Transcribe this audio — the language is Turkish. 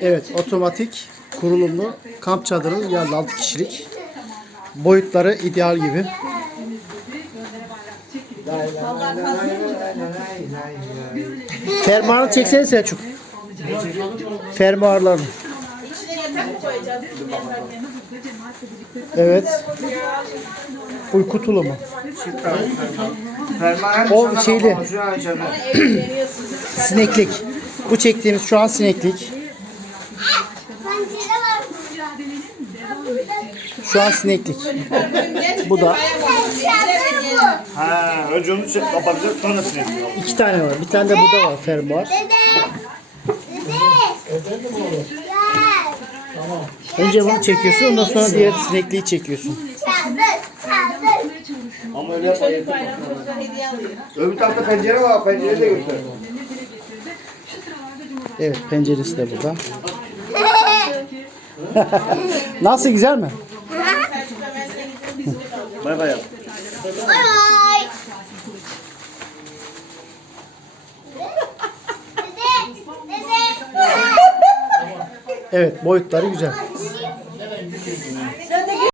Evet, otomatik kurulumlu kamp çadırı geldi 6 kişilik. Boyutları ideal gibi. Fermuarını çeksene Selçuk. Fermuarlarını. Evet. Uyku tulumu. O şeyli. Sineklik. Bu çektiğimiz şu an sineklik. Şu an sineklik. Bu da Ha, önce onu çek, kapatacak sonra silelim. iki tane var. Bir tane de burada var fermuar. Önce bunu çekiyorsun ondan sonra diğer sinekliği çekiyorsun. Ama öyle yapmayın. Öbür tarafta pencere var, pencereyi de göster. Evet penceresi de burada. Nasıl güzel mi? Bay bay yap. Evet boyutları güzel.